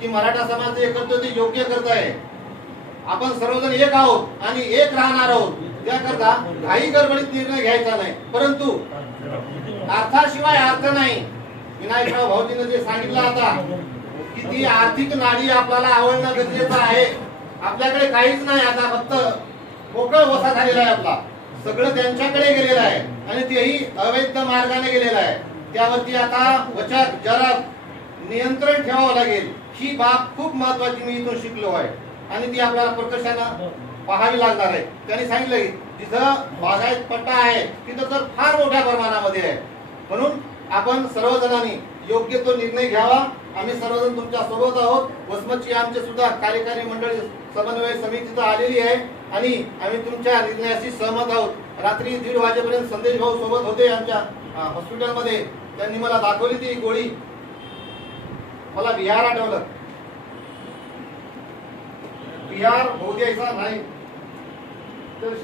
की मराठा समाज जे करतो ते योग्य करत आहे. आपण सर्वजण एक आहोत आणि एक राहणार आहोत. त्याकरता काही गडबडीत निर्णय घ्यायचा नाही. परंतु अर्थाशिवाय अर्थ नाही. विनायकराव भाऊजीने जे सांगितलं आता की ती आर्थिक नाडी आपल्याला आवडणं गरजेचं आहे. आपल्याकडे काहीच नाही आता, फक्त पोकळ वसा झालेला आहे. आपला सगळं त्यांच्याकडे गेलेलं आहे आणि तेही अवैध मार्गाने गेलेलं आहे. त्यावरती आता वचक जरा नियंत्रण ठेवावं लागेल. ही बाब खूप महत्वाची मी इथून शिकलो आहे आणि ती आपल्याला प्रकर्षानं पाहावी लागणार आहे. त्यांनी सांगितलं की जिथं बागायत पट्टा आहे तिथं तर फार मोठ्या प्रमाणामध्ये आहे. म्हणून आपण सर्वजणांनी योग्य तो निर्णय घ्यावा. आम्ही सर्वजण तुमच्या सोबत आहोत. वसमतची आमचे सुद्धा कार्यकारी मंडळी समन्वय समिती आलेली आहे आणि आम्ही तुमच्या निर्णयाशी सहमत आहोत. रात्री 1:30 वाजेपर्यंत संदेश भाऊ सोबत होते आमच्या हॉस्पिटलमध्ये. त्यांनी मला दाखवली ती गोळी. मला बिहार आठवलं. बिहार होऊ द्यायचा नाही तर